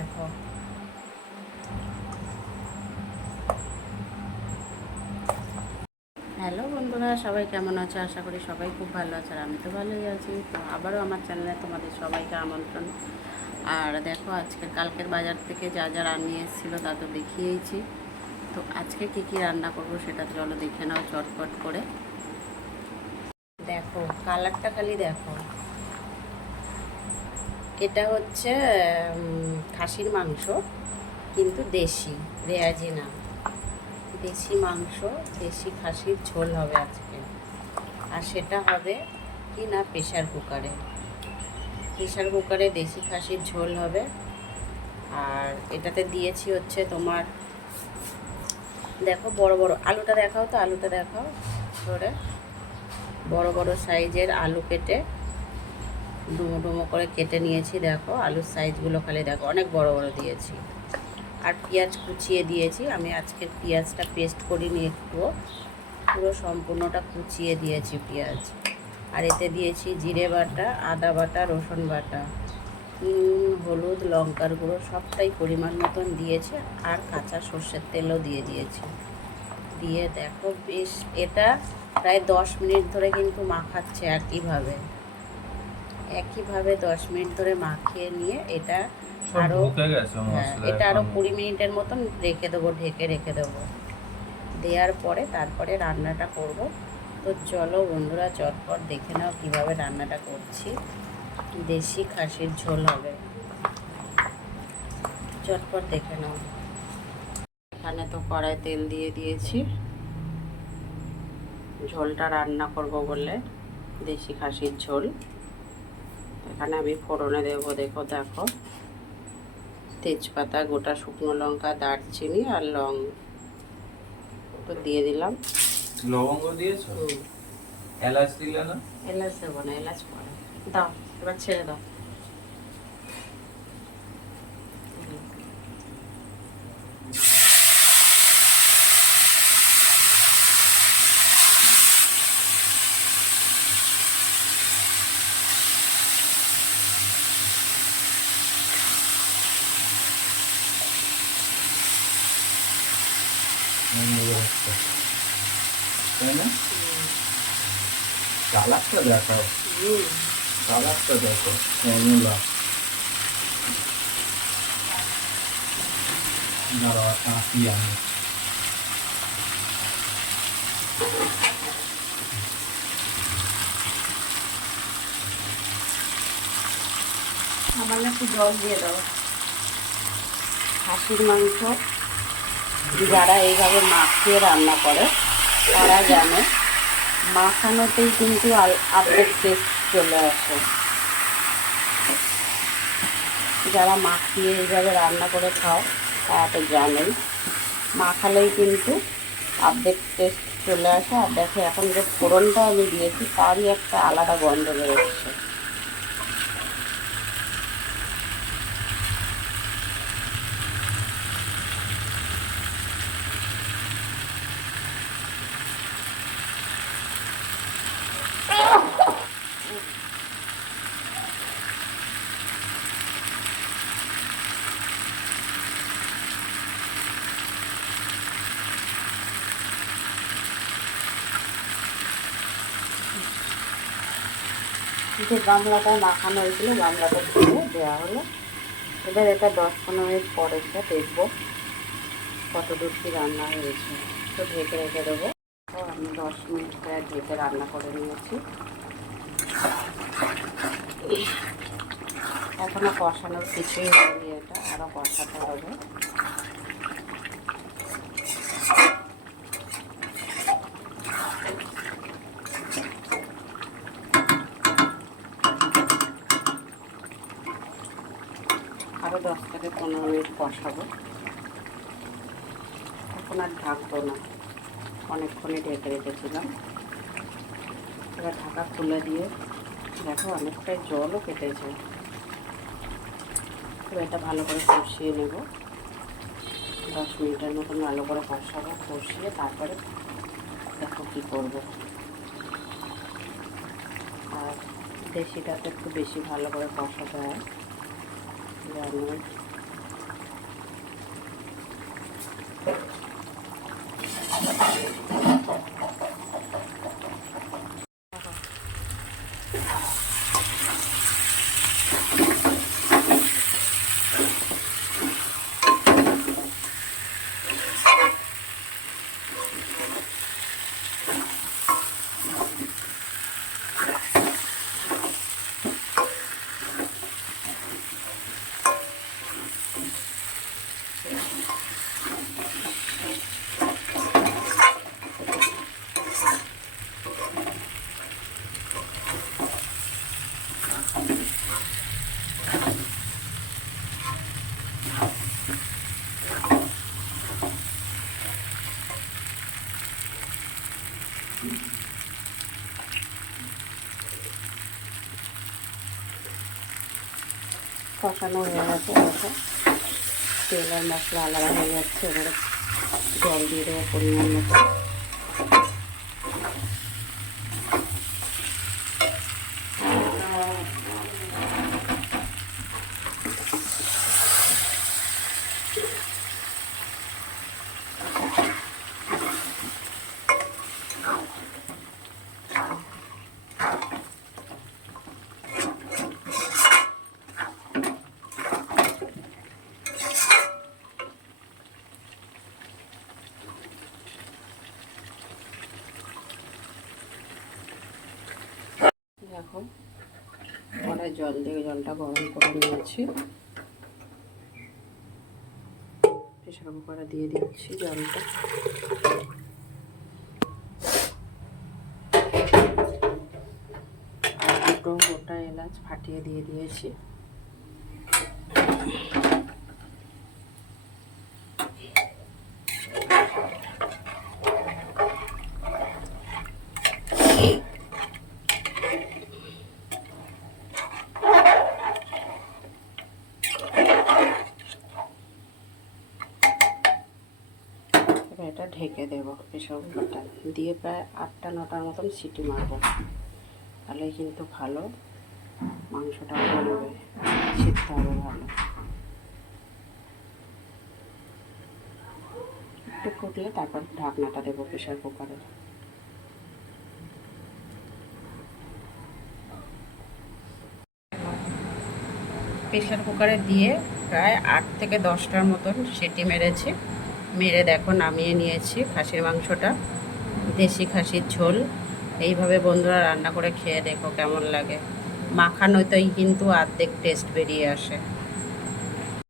দেখো হ্যালো বন্ধুরা, সবাই কেমন আছে? আশা করি সবাই খুব ভালো আছে, আর আমি তো ভালোই আছি। তো আবারও আমার চ্যানেলে তোমাদের সবাইকে আমন্ত্রণ। আর দেখো কালকের বাজার থেকে যা যা নিয়ে এসেছিলো তা তো দেখিয়েইছি। তো আজকে কি কি রান্না করব সেটা চলো দেখে নাও চটপট করে। দেখো কালারটা খালি দেখো, এটা হচ্ছে খাসির মাংস, কিন্তু দেশি, রেয়াজি না। দেশি মাংস, দেশি খাসির ঝোল হবে আজকে। আর সেটা হবে কি না, প্রেশার কুকারে দেশি খাসির ঝোল হবে। আর এটাতে দিয়েছি হচ্ছে তোমার, দেখো বড় বড় আলুটা দেখাও, তো আলুটা দেখাও ধরে, বড় বড় সাইজের আলু কেটে ডুমো ডুমো করে কেটে নিয়েছি। দেখো আলুর সাইজগুলো খালি দেখো, অনেক বড় বড় দিয়েছি। আর পেঁয়াজ কুচিয়ে দিয়েছি। আমি আজকের পেঁয়াজটা পেস্ট করিনি, একটুও, পুরো সম্পূর্ণটা কুচিয়ে দিয়েছি পেঁয়াজ। আর এতে দিয়েছি জিরে বাটা, আদা বাটা, রসুন বাটা, হলুদ, লঙ্কার গুঁড়ো সবটাই পরিমাণ মতন দিয়েছি। আর কাঁচা সর্ষের তেলও দিয়ে দিয়েছি। দিয়ে দেখো বেশ, এটা প্রায় 10 মিনিট ধরে কিন্তু মাখাচ্ছে একইভাবে 10 মিনিট ধরে মাখিয়ে নিয়ে এটা আরও, হ্যাঁ, এটা আরও 20 মিনিটের মতন রেখে দেবো, ঢেকে রেখে দেবো। দেওয়ার পরে তারপরে রান্নাটা করব। তো চলো বন্ধুরা চটপট দেখে নাও কীভাবে রান্নাটা করছি। দেশি খাসির ঝোল হবে, চটপট দেখে নাও। এখানে তো কড়াই তেল দিয়ে দিয়েছি, ঝোলটা রান্না করব বলে, দেশি খাসির ঝোল। এখানে আমি ফোড়নে দেবো, দেখো তেজপাতা, গোটা শুকনো লঙ্কা, দারচিনি আর লং তো দিয়ে দিলাম। লবঙ্গ দিয়েছো? এলাচ দিলে না? এলাচ দেবো না, এলাচ পরে দাও, এবার ছেড়ে দাও। তাই না? কালারটা দেখাও, কালারটা দেখো, কমলা। দাঁড়াও কাঁচি আমি। সামান্য একটু জল দিয়ে দাও। খাসির মাংস যারা এইভাবে মাখিয়ে রান্না করে তারা জানে মাখানোতেই কিন্তু আর্ধেক টেস্ট চলে আসে। যারা মাখিয়ে এইভাবে রান্না করে খাও তারা তো জানেই, মাখালেই কিন্তু আর্ধেক টেস্ট চলে আসে। আর দেখো এখন যে ফোড়নটা আমি দিয়েছি তারই একটা আলাদা গন্ধ বেরোচ্ছে। যে গামলাটা মাখানো হয়েছিল গামলাটা ধুয়ে দেওয়া হলো। এবার এটা 10-15 মিনিট পরে দেখবো কত দূর কি রান্না হয়েছে। তো ঢেকে রেখে দেবো। তো আমি 10 মিনিট ঢেকে রান্না করে নিয়েছি। এখনো কষানোর কিছুই হয়নি, এটা আরও কষাতে হবে। আরও 10-15 মিনিট কষাবো। এখন আর ঢাকবো না, অনেকক্ষণই ঢেকে রেখেছিলাম। এবার ঢাকা খুলে দিয়ে দেখো অনেকটাই জলও কেটেছে। এবার এটা ভালো করে কষিয়ে নেব। 10 মিনিটের মতন ভালো করে কষাবো, কষিয়ে তারপরে দেখো কী করব। আর দেশিটাতে একটু বেশি ভালো করে কষাতে হয়, যেমন কষানো হয়ে গেছে, দেখো তেল আর মশলা আলাদা হয়ে যাচ্ছে। এবারে জল দিয়ে দেবো পরিমাণ মতো। দেখো কড়াই জল দিয়ে জলটা গরম করে নিয়েছি, প্রেসার কুকারে দিয়ে দিচ্ছি জলটা। আর দুটো গোটা এলাচ ফাটিয়ে দিয়ে দিয়েছি। এটা ঢেকে দেবো প্রেসার কুকারটা দিয়ে, প্রায় 8টা-9টার মতন সিটি মারবো, তাহলেই কিন্তু ভালো মাংসটা গলবে, সিদ্ধ হবে ভালো। একটু ফুটলে তারপর ঢাকনাটা দেবো প্রেসার কুকারে। প্রেসার কুকারে দিয়ে প্রায় 8 থেকে 10টার মতন সিটি মেরেছি। মেরে দেখো নামিয়ে নিয়েছি খাসির মাংসটা, দেশি খাসির ঝোল। এইভাবে বন্ধুরা রান্না করে খেয়ে দেখো কেমন লাগে। মাখানোতেই কিন্তু অর্ধেক টেস্ট বেরিয়ে আসে।